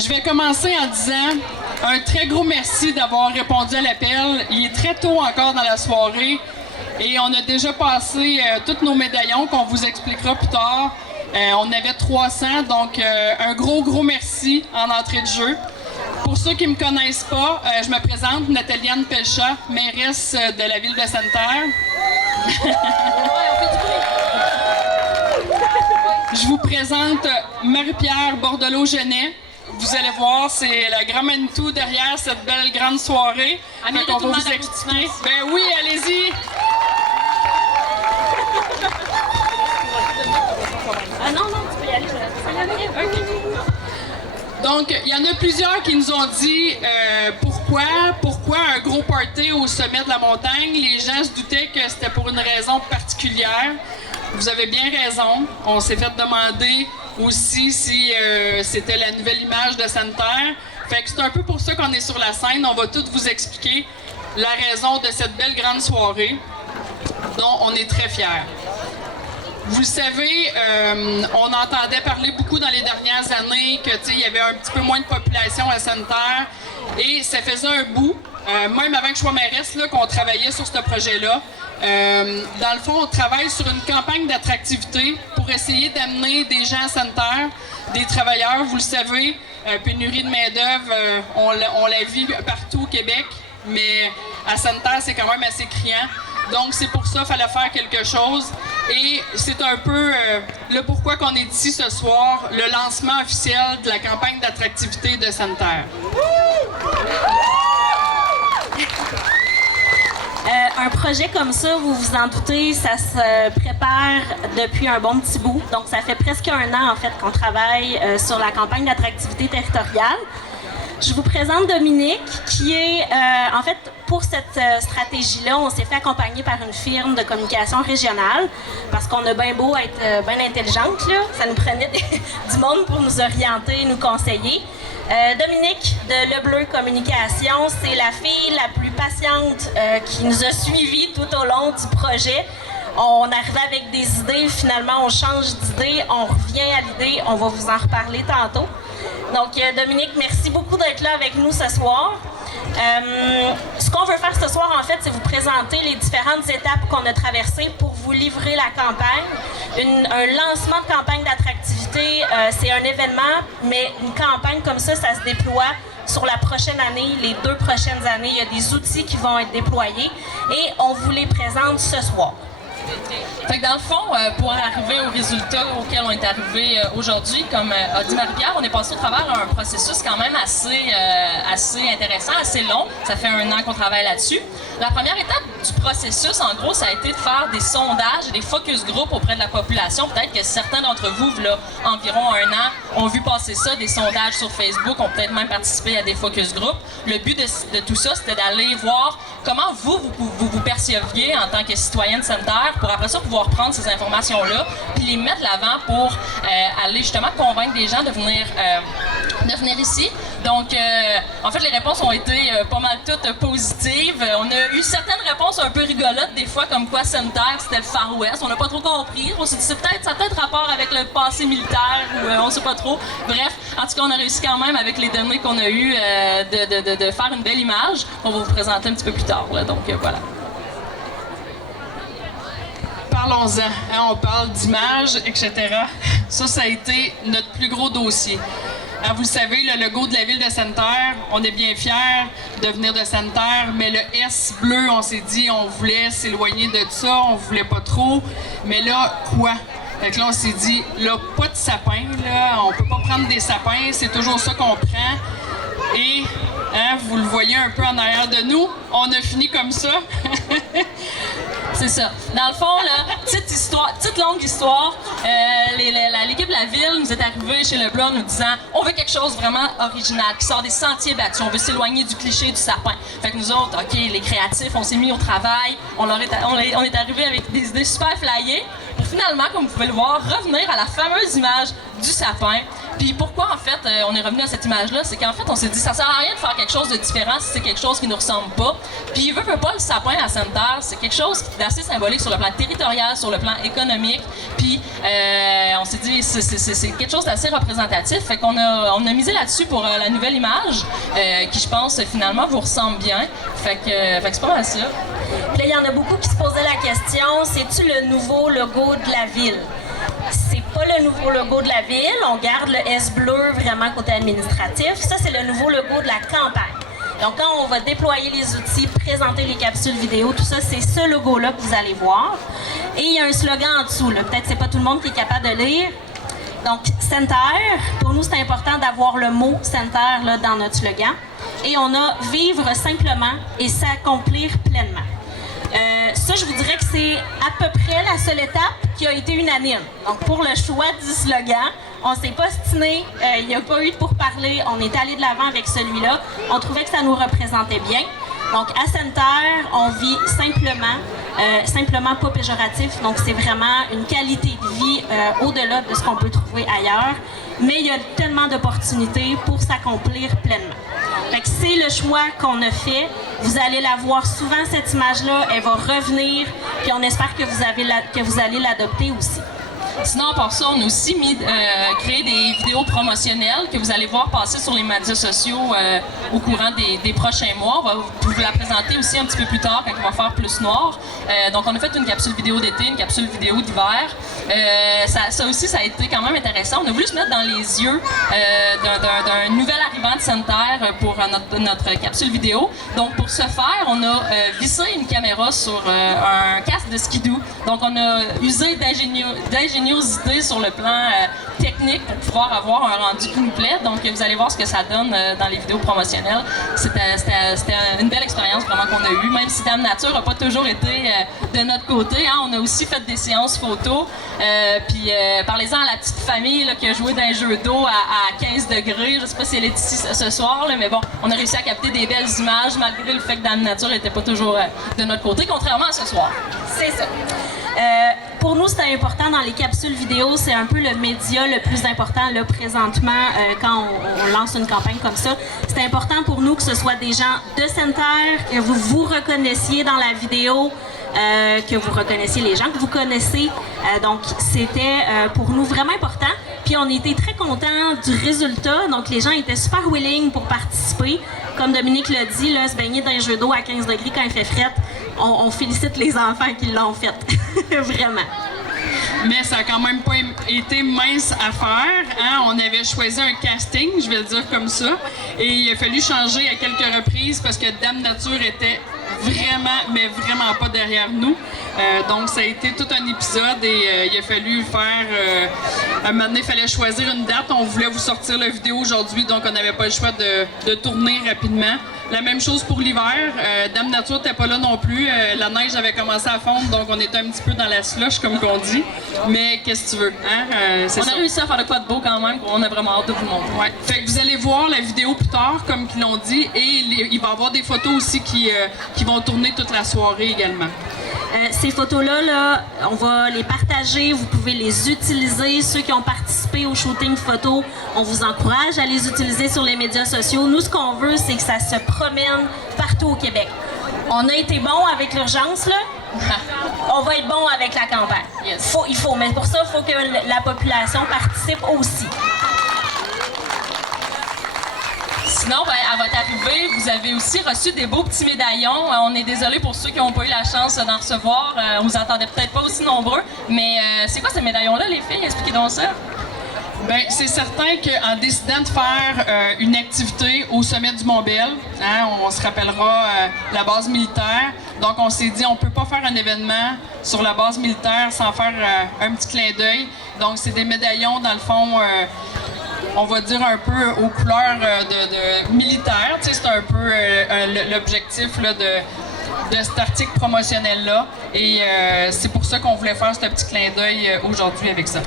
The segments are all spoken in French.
Je vais commencer en disant un très gros merci d'avoir répondu à l'appel. Il est très tôt encore dans la soirée et on a déjà passé tous nos médaillons qu'on vous expliquera plus tard. On avait 300, donc un gros merci en entrée de jeu. Pour ceux qui ne me connaissent pas, je me présente, Nathalie-Anne Pelchat, mairesse de la ville de Sainte-Terre. Je vous présente Marie-Pierre Bordelot-Genet. Vous allez voir, c'est la grand Manitou derrière cette belle grande soirée. On va vous expliquer. Ben oui, allez-y! Ah non, tu peux y aller. OK. Donc, il y en a plusieurs qui nous ont dit pourquoi un gros party au sommet de la montagne. Les gens se doutaient que c'était pour une raison particulière. Vous avez bien raison. On s'est fait demander aussi si c'était la nouvelle image de Sainte-Terre. Fait que c'est un peu pour ça qu'on est sur la scène. On va tout vous expliquer la raison de cette belle grande soirée dont on est très fiers. Vous le savez, on entendait parler beaucoup dans les dernières années que il y avait un petit peu moins de population à Sainte-Terre et ça faisait un bout. Même avant que je sois mairesse, là, qu'on travaillait sur ce projet-là. Dans le fond, on travaille sur une campagne d'attractivité pour essayer d'amener des gens à Sainte-Terre, des travailleurs, vous le savez, pénurie de main-d'œuvre, on la vit partout au Québec, mais à Sainte-Terre, c'est quand même assez criant. Donc, c'est pour ça qu'il fallait faire quelque chose. Et c'est un peu le pourquoi qu'on est ici ce soir, le lancement officiel de la campagne d'attractivité de Sainte-Terre. Un projet comme ça, vous vous en doutez, ça se prépare depuis un bon petit bout. Donc, ça fait presque un an, en fait, qu'on travaille sur la campagne d'attractivité territoriale. Je vous présente Dominique, qui est, en fait, pour cette stratégie-là, on s'est fait accompagner par une firme de communication régionale, parce qu'on a bien beau être bien intelligente, là, ça nous prenait du monde pour nous orienter, nous conseiller. Dominique de Le Bleu Communication, c'est la fille la plus patiente qui nous a suivis tout au long du projet. On arrivait avec des idées, finalement on change d'idée, on revient à l'idée, on va vous en reparler tantôt. Donc Dominique, merci beaucoup d'être là avec nous ce soir. Ce qu'on veut faire ce soir, en fait, c'est vous présenter les différentes étapes qu'on a traversées pour vous livrer la campagne. Un lancement de campagne d'attractivité, c'est un événement, mais une campagne comme ça se déploie sur la prochaine année, les 2 prochaines années. Il y a des outils qui vont être déployés et on vous les présente ce soir. Fait que dans le fond, pour arriver au résultat auquel on est arrivé aujourd'hui, comme a dit Marie-Pierre, on est passé au travers un processus quand même assez intéressant, assez long. Ça fait 1 an qu'on travaille là-dessus. La première étape du processus, en gros, ça a été de faire des sondages et des focus group auprès de la population. Peut-être que certains d'entre vous, là, environ 1 an, ont vu passer ça, des sondages sur Facebook, ont peut-être même participé à des focus group. Le but de tout ça, c'était d'aller voir comment vous perceviez en tant que citoyenne de Sainte-Terre, pour après ça pouvoir prendre ces informations-là puis les mettre de l'avant pour aller justement convaincre des gens de venir ici. Donc, en fait, les réponses ont été pas mal toutes positives. On a eu certaines réponses un peu rigolotes, des fois, comme quoi Sainte-Terre, c'était le Far West. On n'a pas trop compris. On s'est dit, ça a peut-être rapport avec le passé militaire, ou on sait pas trop. Bref, en tout cas, on a réussi quand même, avec les données qu'on a eues, de faire une belle image. On va vous présenter un petit peu plus tard, là, donc voilà. parlons-en. Hein, on parle d'image, etc. Ça a été notre plus gros dossier. Hein, vous le savez, le logo de la ville de Sainte-Terre, on est bien fiers de venir de Sainte-Terre, mais le S bleu, on s'est dit, on voulait s'éloigner de ça, on voulait pas trop. Mais là, quoi? Fait que là, on s'est dit, là, pas de sapin, là, on peut pas prendre des sapins, c'est toujours ça qu'on prend. Et, hein, vous le voyez un peu en arrière de nous, on a fini comme ça. C'est ça. Dans le fond, là, petite longue histoire, l'équipe de la ville nous est arrivée chez Leblanc nous disant on veut quelque chose vraiment original, qui sort des sentiers battus, on veut s'éloigner du cliché du sapin. Fait que nous autres, OK, les créatifs, on s'est mis au travail, on est arrivé avec des idées super flyées pour finalement, comme vous pouvez le voir, revenir à la fameuse image du sapin. Puis pourquoi, en fait, on est revenu à cette image-là, c'est qu'en fait, on s'est dit ça sert à rien de faire quelque chose de différent si c'est quelque chose qui nous ressemble pas. Puis veut pas le sapin à Sainte-Terre, c'est quelque chose d'assez symbolique sur le plan territorial, sur le plan économique. Puis on s'est dit c'est quelque chose d'assez représentatif. Fait qu'on a misé là-dessus pour la nouvelle image, qui je pense finalement vous ressemble bien. Fait que c'est pas mal ça. Puis là, il y en a beaucoup qui se posaient la question, c'est-tu le nouveau logo de la ville? C'est pas le nouveau logo de la ville, on garde le S bleu vraiment côté administratif. Ça, c'est le nouveau logo de la campagne. Donc, quand on va déployer les outils, présenter les capsules vidéo, tout ça, c'est ce logo-là que vous allez voir. Et il y a un slogan en dessous, là. Peut-être que c'est pas tout le monde qui est capable de lire. Donc, Sainte-Terre, pour nous, c'est important d'avoir le mot Sainte-Terre là, dans notre slogan. Et on a « Vivre simplement et s'accomplir pleinement ». Ça, je vous dirais que c'est à peu près la seule étape qui a été unanime. Donc, pour le choix du slogan, on s'est pas stiné, il n'y a pas eu de pourparlers, on est allé de l'avant avec celui-là. On trouvait que ça nous représentait bien. Donc, à Sainte-Terre, on vit simplement pas péjoratif. Donc, c'est vraiment une qualité de vie au-delà de ce qu'on peut trouver ailleurs. Mais il y a tellement d'opportunités pour s'accomplir pleinement. Fait que c'est le choix qu'on a fait. Vous allez la voir souvent, cette image-là. Elle va revenir. Puis on espère que vous allez l'adopter aussi. Sinon, à part ça, on a aussi créé des vidéos promotionnelles que vous allez voir passer sur les médias sociaux au courant des prochains mois. On va vous la présenter aussi un petit peu plus tard quand il va faire plus noir. Donc, on a fait une capsule vidéo d'été, une capsule vidéo d'hiver. Ça aussi, ça a été quand même intéressant. On a voulu se mettre dans les yeux d'un nouvel arrivant de Sainte-Terre pour notre capsule vidéo. Donc, pour ce faire, on a vissé une caméra sur un casque de skidoo. Donc, on a usé d'ingéniosité sur le plan technique pour pouvoir avoir un rendu qui nous plaît. Donc, vous allez voir ce que ça donne dans les vidéos promotionnelles. C'était une belle expérience vraiment qu'on a eue, même si Dame Nature n'a pas toujours été de notre côté. Hein. On a aussi fait des séances photos. Puis, parlez-en à la petite famille là, qui a joué d'un jeu d'eau à 15 degrés. Je ne sais pas si elle est ici ce soir, là, mais bon, on a réussi à capter des belles images malgré le fait que Dame Nature n'était pas toujours de notre côté, contrairement à ce soir. C'est ça. Pour nous, c'était important dans les capsules vidéo, c'est un peu le média le plus important là, présentement quand on lance une campagne comme ça. C'est important pour nous que ce soit des gens de Sainte-Terre, que vous vous reconnaissiez dans la vidéo, que vous reconnaissiez les gens que vous connaissez. Donc, c'était pour nous vraiment important. Puis, on était très contents du résultat. Donc, les gens étaient super willing pour participer. Comme Dominique l'a dit, là, se baigner dans un jeu d'eau à 15 degrés quand il fait fret, on félicite les enfants qui l'ont fait. Vraiment. Mais ça a quand même pas été mince à faire. Hein? On avait choisi un casting, je vais le dire comme ça. Et il a fallu changer à quelques reprises parce que Dame Nature était vraiment, mais vraiment pas derrière nous. Donc, ça a été tout un épisode et il a fallu faire... à un moment donné, il fallait choisir une date. On voulait vous sortir la vidéo aujourd'hui, donc on n'avait pas le choix de tourner rapidement. La même chose pour l'hiver. Dame Nature n'était pas là non plus. La neige avait commencé à fondre, donc on était un petit peu dans la slush, comme qu'on dit. Mais qu'est-ce que tu veux? Hein? On a réussi à faire de quoi de beau quand même. On a vraiment hâte de vous le montrer. Ouais. Fait que vous allez voir la vidéo plus tard, comme qu'ils l'ont dit. Et il va y avoir des photos aussi qui vont tourner toute la soirée également. Ces photos-là, là, on va les partager, vous pouvez les utiliser. Ceux qui ont participé au shooting photo, on vous encourage à les utiliser sur les médias sociaux. Nous, ce qu'on veut, c'est que ça se promène partout au Québec. On a été bon avec l'urgence, là. On va être bon avec la campagne. Yes. Mais pour ça, il faut que la population participe aussi. Sinon, à votre arrivée, vous avez aussi reçu des beaux petits médaillons. On est désolé pour ceux qui n'ont pas eu la chance d'en recevoir. On vous entendait peut-être pas aussi nombreux. Mais c'est quoi ces médaillons-là, les filles? Expliquez donc ça. Bien, c'est certain qu'en décidant de faire une activité au sommet du Mont-Bel, on se rappellera la base militaire, donc on s'est dit on peut pas faire un événement sur la base militaire sans faire un petit clin d'œil. Donc c'est des médaillons, dans le fond, on va dire un peu aux couleurs de militaires. Tu sais, c'est un peu l'objectif là, de cet article promotionnel-là. Et c'est pour ça qu'on voulait faire ce petit clin d'œil aujourd'hui avec ça.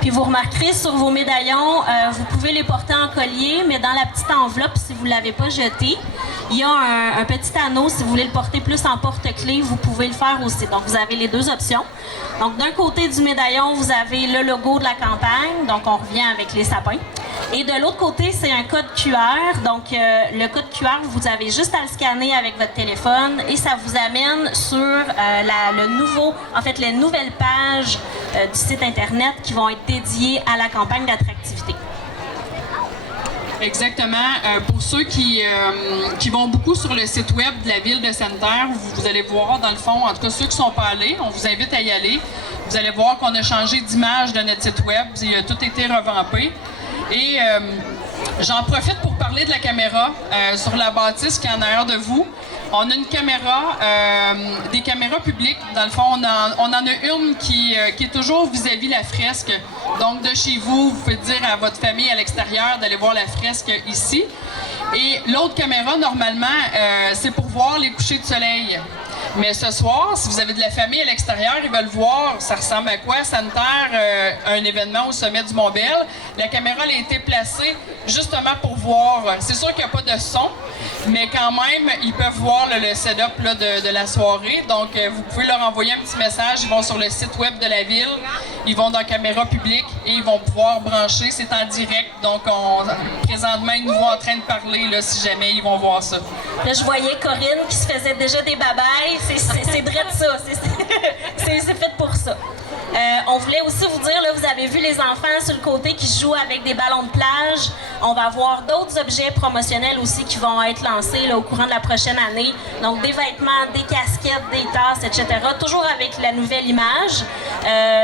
Puis vous remarquerez sur vos médaillons, vous pouvez les porter en collier, mais dans la petite enveloppe, si vous ne l'avez pas jeté, il y a un petit anneau. Si vous voulez le porter plus en porte-clés, vous pouvez le faire aussi. Donc vous avez les deux options. Donc d'un côté du médaillon, vous avez le logo de la campagne. Donc on revient avec les sapins. Et de l'autre côté, c'est un code QR. Donc, le code QR, vous avez juste à le scanner avec votre téléphone et ça vous amène sur les nouvelles pages du site Internet qui vont être dédiées à la campagne d'attractivité. Exactement. Pour ceux qui vont beaucoup sur le site web de la ville de Sainte-Terre, vous allez voir, dans le fond, en tout cas ceux qui ne sont pas allés, on vous invite à y aller. Vous allez voir qu'on a changé d'image de notre site web. Il a tout été revampé. Et j'en profite pour parler de la caméra sur la bâtisse qui est en arrière de vous. On a une caméra, des caméras publiques. Dans le fond, on en a une qui est toujours vis-à-vis la fresque. Donc, de chez vous, vous pouvez dire à votre famille à l'extérieur d'aller voir la fresque ici. Et l'autre caméra, normalement, c'est pour voir les couchers de soleil. Mais ce soir, si vous avez de la famille à l'extérieur, ils veulent voir, ça ressemble à quoi, Sainte-Terre, un événement au sommet du Mont-Bel. La caméra elle a été placée justement pour voir. C'est sûr qu'il n'y a pas de son, mais quand même, ils peuvent voir le setup là, de la soirée. Donc, vous pouvez leur envoyer un petit message. Ils vont sur le site web de la ville, ils vont dans la caméra publique et ils vont pouvoir brancher. C'est en direct. Donc, présentement, ils nous voient en train de parler là, si jamais ils vont voir ça. Là, je voyais Corinne qui se faisait déjà des babayes. C'est drôle ça. C'est fait pour ça. On voulait aussi vous dire, là, vous avez vu les enfants sur le côté qui jouent avec des ballons de plage. On va avoir d'autres objets promotionnels aussi qui vont être lancés là, au courant de la prochaine année. Donc, des vêtements, des casquettes, des tasses, etc. Toujours avec la nouvelle image.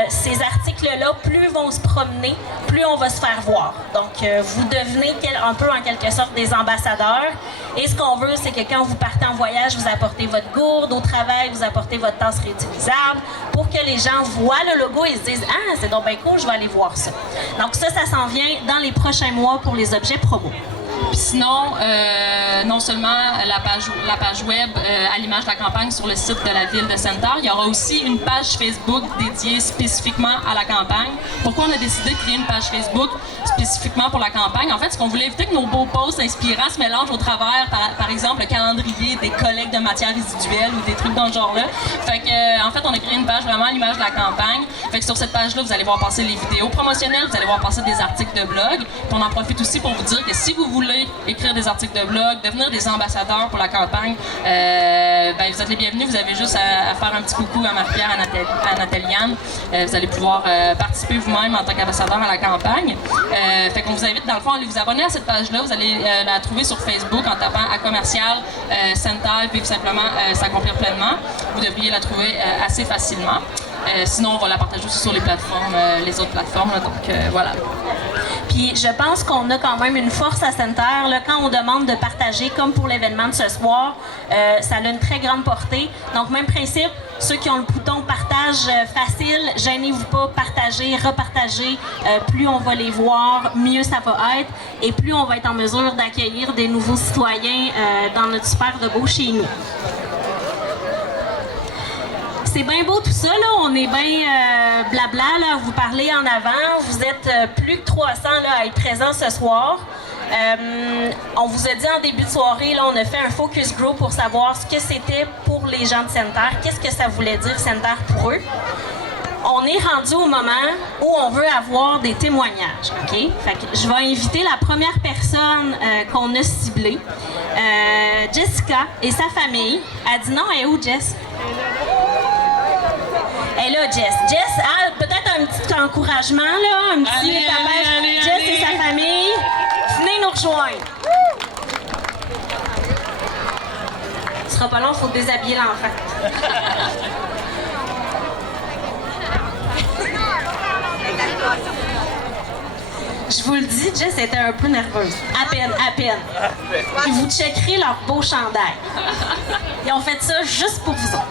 Ces articles-là, plus ils vont se promener, plus on va se faire voir. Donc, vous devenez un peu, en quelque sorte, des ambassadeurs. Et ce qu'on veut, c'est que quand vous partez en voyage, vous apportez votre gourde. Au travail, vous apportez votre tasse réutilisable pour que les gens voient le logo et se disent « Ah, c'est donc bien cool, je vais aller voir ça. » Donc ça s'en vient dans les prochains mois pour les objets promo. Puis sinon, non seulement la page web à l'image de la campagne sur le site de la ville de Sainte-Terre, il y aura aussi une page Facebook dédiée spécifiquement à la campagne. Pourquoi on a décidé de créer une page Facebook spécifiquement pour la campagne? En fait, c'est qu'on voulait éviter que nos beaux posts inspirants se mélangent au travers, par exemple, le calendrier des collectes de matières résiduelles ou des trucs dans ce genre-là. Fait que, en fait, on a créé une page vraiment à l'image de la campagne. Fait que sur cette page-là, vous allez voir passer les vidéos promotionnelles, vous allez voir passer des articles de blog. Puis on en profite aussi pour vous dire que si vous voulez écrire des articles de blog, devenir des ambassadeurs pour la campagne, ben vous êtes les bienvenus. Vous avez juste à faire un petit coucou à Marie-Pierre, à Nathalie-Anne. Vous allez pouvoir participer vous-même en tant qu'ambassadeur à la campagne. Fait qu'on vous invite, dans le fond, à aller vous abonner à cette page-là. Vous allez la trouver sur Facebook en tapant à commercial Sainte-Terre, puis simplement s'accomplir pleinement. Vous devriez la trouver assez facilement. Sinon, on va la partager aussi sur les plateformes, les autres plateformes. Là, donc, voilà. Puis je pense qu'on a quand même une force à Sainte-Terre. Là, quand on demande de partager, comme pour l'événement de ce soir, ça a une très grande portée. Donc, même principe, ceux qui ont le bouton partage facile, gênez-vous pas, partagez, repartagez. Plus on va les voir, mieux ça va être. Et plus on va être en mesure d'accueillir des nouveaux citoyens dans notre super de beau chez nous. C'est bien beau tout ça, là. On est bien blabla, là, vous parlez en avant. Vous êtes plus que 300 là, à être présents ce soir. On vous a dit en début de soirée, là, on a fait un focus group pour savoir ce que c'était pour les gens de Sainte-Terre. Qu'est-ce que ça voulait dire Sainte-Terre pour eux? On est rendu au moment où on veut avoir des témoignages, OK? Fait que je vais inviter la première personne qu'on a ciblée, Jessica et sa famille. Elle dit non, elle est où, Jess? Elle est là, Jess. Jess, peut-être un petit encouragement, là, un petit tapage. Jess et sa famille, venez nous rejoindre. Ce sera pas long, il faut déshabiller l'enfant. Je vous le dis, Jess était un peu nerveuse. À peine. Puis vous checkerez leur beau chandail. Ils ont fait ça juste pour vous autres.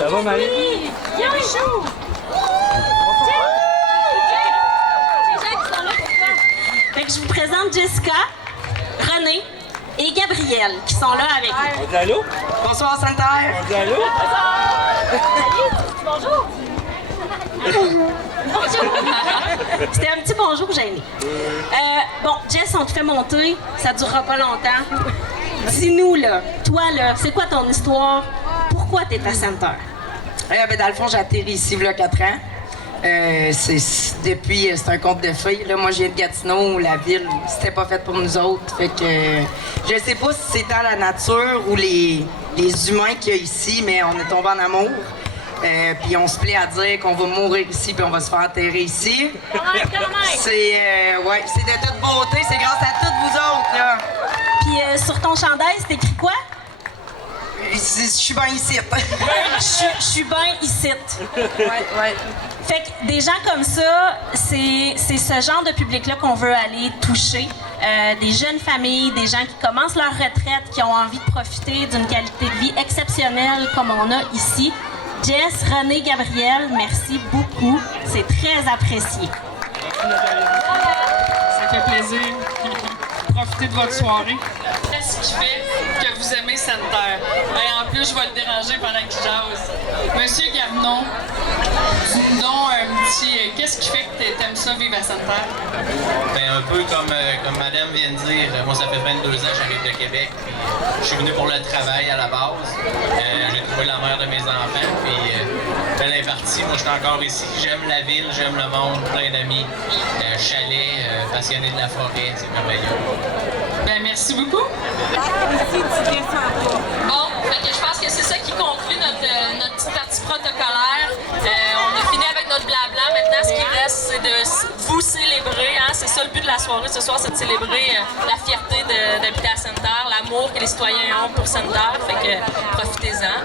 Ça va, Marie? Viens, chaud! Fait que je vous présente Jessica, René et Gabrielle qui sont là avec nous. On dit allô? Bonsoir, Sainte-Terre. On dit allô? Bonjour! C'était un petit bonjour gêné. Bon, Jess, on te fait monter. Ça durera pas longtemps. Dis-nous, là, toi, là, c'est quoi ton histoire? Pourquoi t'es à Sainte-Terre? Ben, dans le fond, j'ai atterri ici, il y a 4 ans. C'est un conte de fées. Là, moi, je viens de Gatineau, la ville, c'était pas fait pour nous autres. Fait que je sais pas si c'est dans la nature ou les humains qu'il y a ici, mais on est tombés en amour. Puis on se plaît à dire qu'on va mourir ici puis on va se faire enterrer ici. C'est c'est de toute beauté, c'est grâce à toutes vous autres, là. Puis sur ton chandail, c'est écrit quoi? Je suis bien ici. Je suis bien ici. Ouais. Fait que des gens comme ça, c'est ce genre de public-là qu'on veut aller toucher. Des jeunes familles, des gens qui commencent leur retraite, qui ont envie de profiter d'une qualité de vie exceptionnelle comme on a ici. Jess, René, Gabrielle, merci beaucoup. C'est très apprécié. Ça fait plaisir. Profitez de votre soirée. Qu'est-ce qui fait que vous aimez Sainte-Terre? Et en plus, je vais le déranger pendant qu'il jase. Monsieur Garnon, dis-nous un petit... Qu'est-ce qui fait que t'aimes ça vivre à Sainte-Terre? Ben, un peu comme madame vient de dire, moi ça fait 22 ans que j'arrive de Québec, puis je suis venu pour le travail à la base. J'ai trouvé la mère de mes enfants, puis elle est partie, moi je suis encore ici. J'aime la ville, j'aime le monde, plein d'amis, chalet, passionné de la forêt, c'est merveilleux. Ben, merci beaucoup. Bon, fait que je pense que c'est ça qui conclut notre petite partie protocolaire. On a fini avec notre blabla. Maintenant, ce qui reste, c'est de vous célébrer. Hein? C'est ça le but de la soirée ce soir, c'est de célébrer la fierté d'habiter à Sainte-Terre, l'amour que les citoyens ont pour Sainte-Terre. Fait que profitez-en.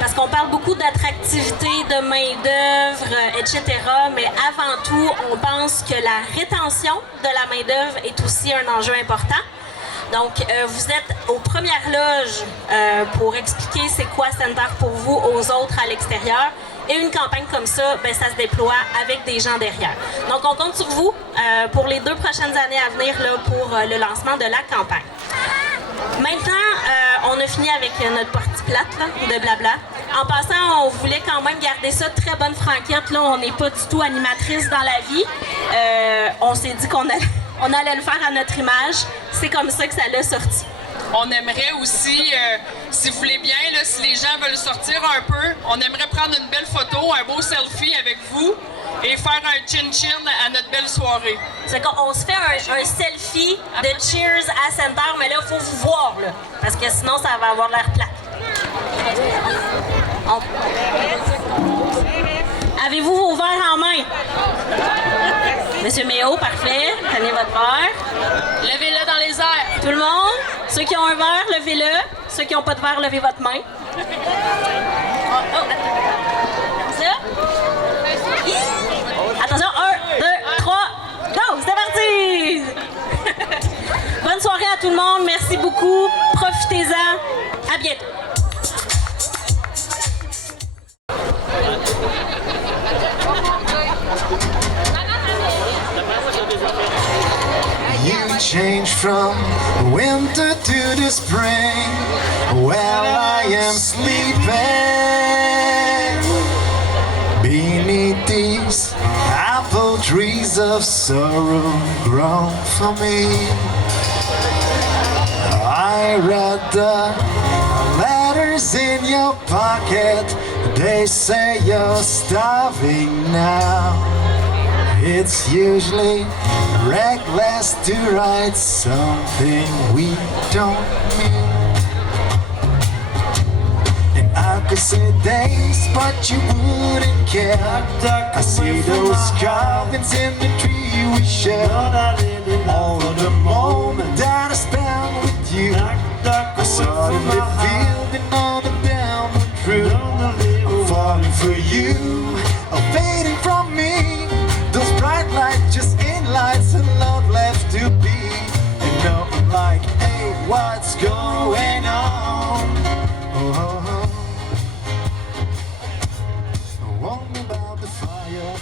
Parce qu'on parle beaucoup d'attractivité, de main-d'œuvre, etc. Mais avant tout, on pense que la rétention de la main-d'œuvre est aussi un enjeu important. Donc, vous êtes aux premières loges pour expliquer c'est quoi Sainte-Terre pour vous aux autres à l'extérieur. Et une campagne comme ça, ben, ça se déploie avec des gens derrière. Donc, on compte sur vous pour les 2 prochaines années à venir là, pour le lancement de la campagne. Maintenant, on a fini avec notre partie plate là, de blabla. En passant, on voulait quand même garder ça très bonne franquette. Là, on n'est pas du tout animatrice dans la vie. On s'est dit qu'on allait le faire à notre image. C'est comme ça que ça l'a sorti. On aimerait aussi, si vous voulez bien, là, si les gens veulent sortir un peu, on aimerait prendre une belle photo, un beau selfie avec vous et faire un chin-chin à notre belle soirée. C'est qu'on se fait un selfie de Cheers à Sainte-Terre, mais là, il faut vous voir, là, parce que sinon, ça va avoir l'air plate. Avez-vous vos verres en main? Monsieur Méo, parfait. Prenez votre verre. Levez-le dans les airs. Tout le monde? Ceux qui ont un verre, levez-le. Ceux qui n'ont pas de verre, levez votre main. Comme ça. Attention, 1, 2, 3, go! C'est parti! Bonne soirée à tout le monde. Merci beaucoup. Profitez-en. À bientôt. You change from winter to the spring while I am sleeping beneath these apple trees of sorrow grown for me. I read the letters in your pocket. They say you're starving now. It's usually reckless to write something we don't mean. And I could say thanks, but you wouldn't care. I see those carvings in the tree we share. All of the moment that I spent with you, I suddenly feeling all the downward through. I'm falling for you, fading from me. Those bright lights just ain't lights and love left to be. And now I'm like, hey, what's going on? Oh, I wonder about the fire.